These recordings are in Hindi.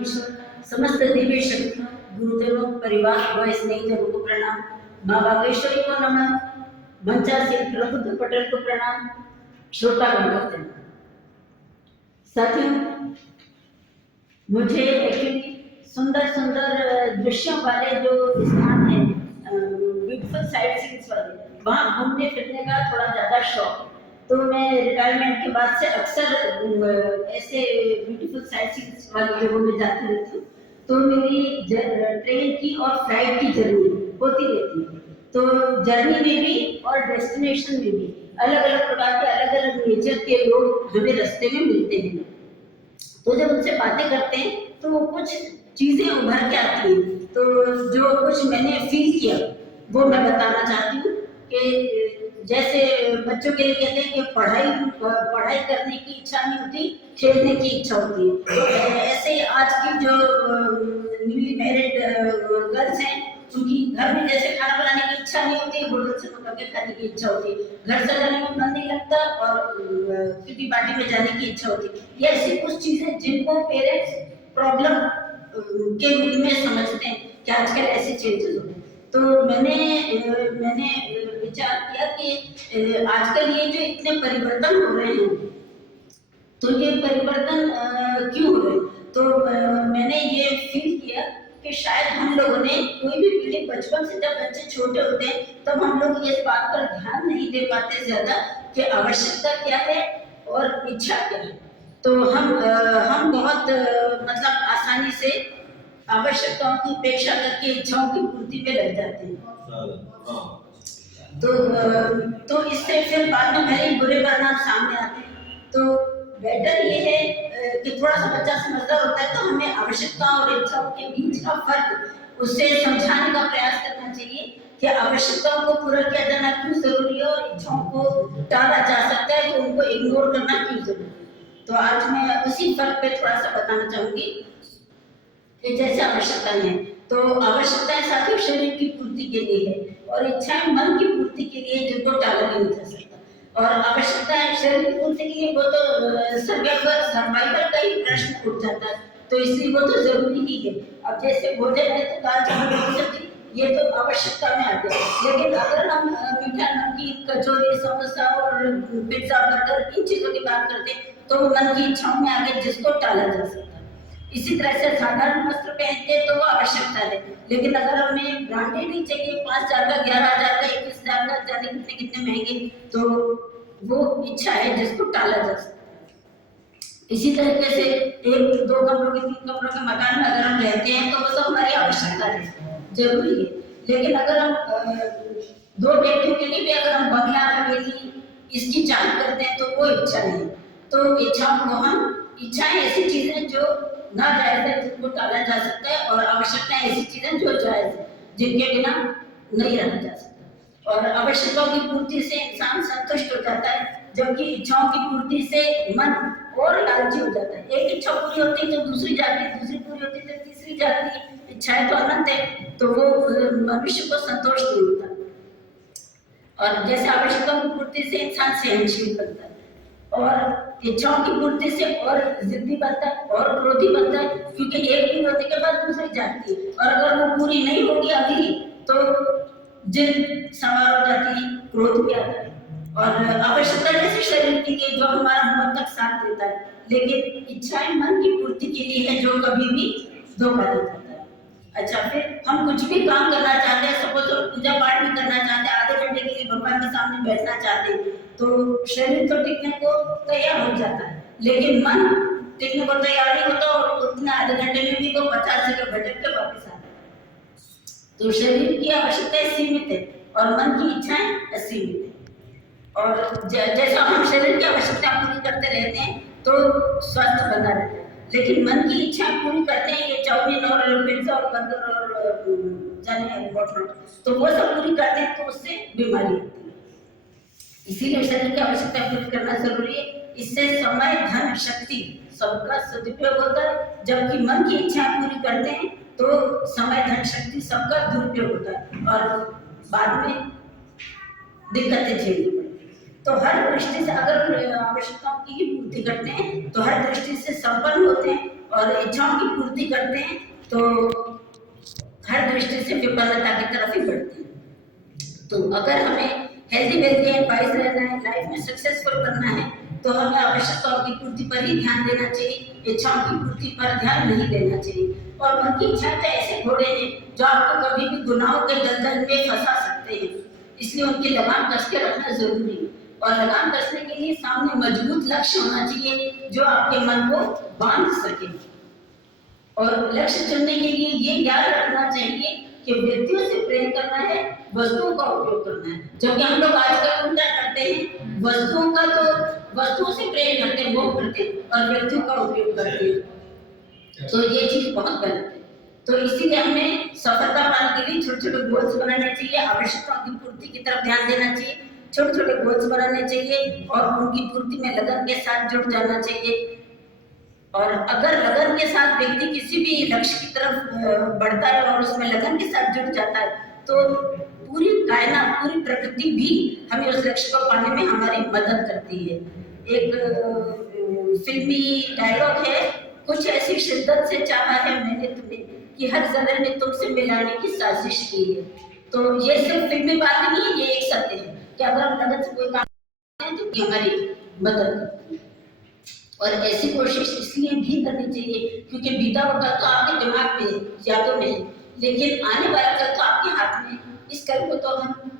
ईश्वर, समस्त दिव्य शक्ति, गुरुदेवों, परिवार व स्नेहितों को प्रणाम। माँ बागेश्वरी को नमन। मंचासीन प्रबुद्ध पटेल को प्रणाम। श्रोतागण को प्रणाम। साथियों, मुझे एक्चुअली सुंदर सुंदर दृश्यों वाले जो स्थान है, ब्यूटीफुल साइट सीन्स वाले, वहाँ घूमने फिरने का थोड़ा ज़्यादा शौक। तो मैं रिटायरमेंट के बाद से अक्सर ऐसे ब्यूटीफुल साइट सीन्स वाली जगहों में जाती रहती हूँ। तो मेरी ट्रेन की और फ्लाइट की जर्नी होती रहती है। तो जर्नी में भी और डेस्टिनेशन में भी अलग अलग प्रकार के अलग अलग नेचर के लोग हमें रास्ते में मिलते हैं। तो जब उनसे बातें करते हैं तो कुछ चीजें उभर के आती हैं। तो जो कुछ मैंने फील किया वो मैं बताना चाहती हूँ कि जैसे बच्चों के लिए कहते हैं कि पढ़ाई करने की इच्छा नहीं होती, खेलने की इच्छा होती है। तो ऐसे आज की जो न्यूली मैरिड गर्ल्स हैं, उनकी घर में जैसे खाना बनाने की इच्छा नहीं होती, होटल से पकड़ के खाने की इच्छा होती है। घर सजाने में मन नहीं लगता और किटी पार्टी में जाने की इच्छा होती है। ये ऐसी कुछ चीजें जिनको पेरेंट्स प्रॉब्लम के रूप में समझते हैं कि आजकल ऐसे चेंजेस हो रहे हैं। तो मैंने विचार किया कि आजकल ये जो इतने परिवर्तन हो रहे हैं, तो ये परिवर्तन क्यों हो रहे हैं? तो मैंने ये फील किया कि शायद हम लोगों ने कोई भी पीढ़ी बचपन से, जब बच्चे छोटे होते हैं तब हम लोग इस बात पर ध्यान नहीं दे पाते ज्यादा कि आवश्यकता क्या है और इच्छा क्या है। तो हम बहुत मतलब आसानी से आवश्यकताओं की उपेक्षा करके इच्छाओं की पूर्ति में लग जाते हैं। तो इससे फिर बाद में भले बुरे परिणाम सामने आते हैं। तो बेटर ये है कि थोड़ा सा बच्चा समझदार होता है तो हमें आवश्यकता और इच्छाओं के बीच का फर्क उससे समझाने का प्रयास करना चाहिए कि आवश्यकताओं को पूरा किया जाना क्यों जरूरी है और इच्छाओं को टाला जा सकता है तो उनको इग्नोर करना क्यों जरूरी है। तो आज मैं उसी फर्क पे थोड़ा सा बताना चाहूंगी कि जैसे आवश्यकताएं हैं, तो आवश्यकताएं साथियों शरीर की पूर्ति के लिए है और इच्छाएं मन की पूर्ति के लिए, जिनको टाला नहीं जा सकता। और आवश्यकताएं शरीर की पूर्ति के लिए वो तो सर्वाइवल का ही प्रश्न उठ जाता है, तो इसलिए वो तो जरूरी ही है। अब जैसे भोजन है तो दाल चावल रोटी सब्जी, ये तो आवश्यकता में आते हैं। लेकिन अगर हम मीठा नमकीन कचौरी समोसा और पिज्जा बर्गर इन चीजों की बात करते हैं तो मन की इच्छाओं में आगे जिसको टाला जा सकता है। इसी तरह से साधारण वस्त्र पहनते तो वो आवश्यकता है, लेकिन अगर हमें ब्रांडेड ही चाहिए 5,000 का, 11,000 का, 21,000 का, जाने कितने कितने महंगे, तो वो इच्छा है जिसको टाला जा सकता है। इसी तरीके से 1, 2 कमरों के 3 कमरों के मकान में अगर हम रहते हैं तो वो सब हमारी आवश्यकता है, जरूरी है। लेकिन अगर हम 2 व्यक्तियों के लिए भी अगर हम बंगला हवेली इसकी चाह करते हैं तो वो इच्छा है। तो इच्छाओं को इच्छाएं ऐसी चीजें जो ना जायज है जिनको टाला जा सकता है, और आवश्यकताएं ऐसी चीजें जो जायज है जिनके बिना नहीं रहना जा सकता। और आवश्यकताओं की पूर्ति से इंसान संतुष्ट हो जाता है, जबकि इच्छाओं की पूर्ति से मन और लालची हो जाता है। एक इच्छा पूरी होती है तो दूसरी जाती है, दूसरी पूरी होती है तो तीसरी जाती है। इच्छाएं तो अनंत है, तो वो मनुष्य को संतोष नहीं होता। और जैसे आवश्यकताओं की पूर्ति से इंसान सहनशील बनता है और इच्छाओं की पूर्ति से और जिद्दी बनता है और क्रोधी बनता है, क्योंकि एक पूरी होने के बाद दूसरी जाती है और अगर वो पूरी नहीं होगी अभी तो जिद सवार हो जाती है, क्रोध भी आता है। और आवश्यकता जैसे शरीर के लिए जो हमारा मन तक साथ देता है, लेकिन इच्छाएं मन की पूर्ति के लिए है जो कभी भी धोखा दे जाता है। अच्छा, फिर हम कुछ भी काम करना चाहते हैं, सपोज पूजा पाठ भी करना चाहते हैं, आधे घंटे के लिए भगवान के सामने बैठना चाहते हैं, तो शरीर तो टिकने को तैयार हो जाता है, लेकिन मन टिकने को तैयार नहीं होता और उतने आधे घंटे में भी वो 50 जगह भटक के वापस आता है। तो शरीर की आवश्यकताएं सीमित है और मन की इच्छाएं असीमित है। और जैसा हम शरीर की आवश्यकता पूरी करते रहते हैं तो स्वस्थ बना रहता है, लेकिन मन की इच्छाएं पूरी करते हैं, ये चाउमीन और पिज्जा और बर्गर और जाने तो वो सब पूरी करते हैं तो उससे बीमारी होती है। इसीलिए शरीर की आवश्यकता पूरी करना जरूरी है। इससे समय धन शक्ति सबका सदुपयोग होता है, जबकि मन की इच्छाएं पूरी करते हैं तो समय धन शक्ति सबका दुरुपयोग होता है और बाद में दिक्कतें झेलनी पड़ती है। तो हर दृष्टि से अगर आवश्यकताओं की पूर्ति करते हैं तो हर दृष्टि से संपन्न होते हैं और इच्छाओं की पूर्ति करते हैं तो हर दृष्टि से विफलता की तरफ ही बढ़ते हैं। तो अगर हमें हेल्दी वेल्दी एंड वाइज रहना है, लाइफ में सक्सेसफुल बनना है, तो हमें आवश्यकताओं की पूर्ति पर ही ध्यान देना चाहिए, इच्छाओं की पूर्ति पर ध्यान नहीं देना चाहिए। और मन की इच्छाएं तो ऐसे घोड़े हैं जो आपको कभी भी गुनाहों के दलदल में फंसा सकते हैं, इसलिए उनकी लगाम कस के रखना जरूरी है। और लगाम कसने के लिए सामने मजबूत लक्ष्य होना चाहिए जो आपके मन को बांध सके। और लक्ष्य चुनने के लिए ये याद रखना चाहिए कि व्यक्तियों से प्रेम करना है, वस्तुओं का उपयोग करना है। जबकि हम लोग आजकल उल्टा करते हैं, वस्तुओं से प्रेम करते हैं, वो करते हैं, और व्यक्तियों का उपयोग करते हैं। तो ये चीज बहुत गलत है। तो इसीलिए हमें सफलता पाने के लिए छोटे छोटे गोल्स बनाने चाहिए, आवश्यकताओं की पूर्ति की तरफ ध्यान देना चाहिए, छोटे छोटे गोल्स बनाने चाहिए और उनकी पूर्ति में लगन के साथ जुट जाना चाहिए। और अगर लगन के साथ व्यक्ति किसी भी लक्ष्य की तरफ बढ़ता है और उसमें लगन के साथ जुट जाता है, तो पूरी कायनात, पूरी प्रकृति भी हमें उस लक्ष्य को पाने में हमारी मदद करती है। एक फिल्मी डायलॉग है, कुछ ऐसी शिद्दत से चाहा है मैंने तुम्हें कि हर जगह ने तुमसे मिलाने की साजिश की है। तो ये सिर्फ फिल्मी बात नहीं है, ये एक सत्य है कि अगर हम लगन से कोई काम करते हैं तो हमारी मदद करती है। और ऐसी कोशिश इसलिए भी करनी चाहिए क्योंकि बीता हुआ कल तो आपके दिमाग में, यादों में, लेकिन आने वाला कल तो आपके हाथ में। इस कल को तो हम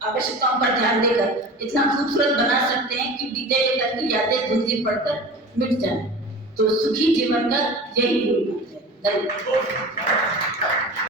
आवश्यकताओं पर ध्यान देकर इतना खूबसूरत बना सकते हैं कि बीते हुए कल की यादें धुंधली पड़कर मिट जाए। तो सुखी जीवन का यही मूल मंत्र है। धन्यवाद।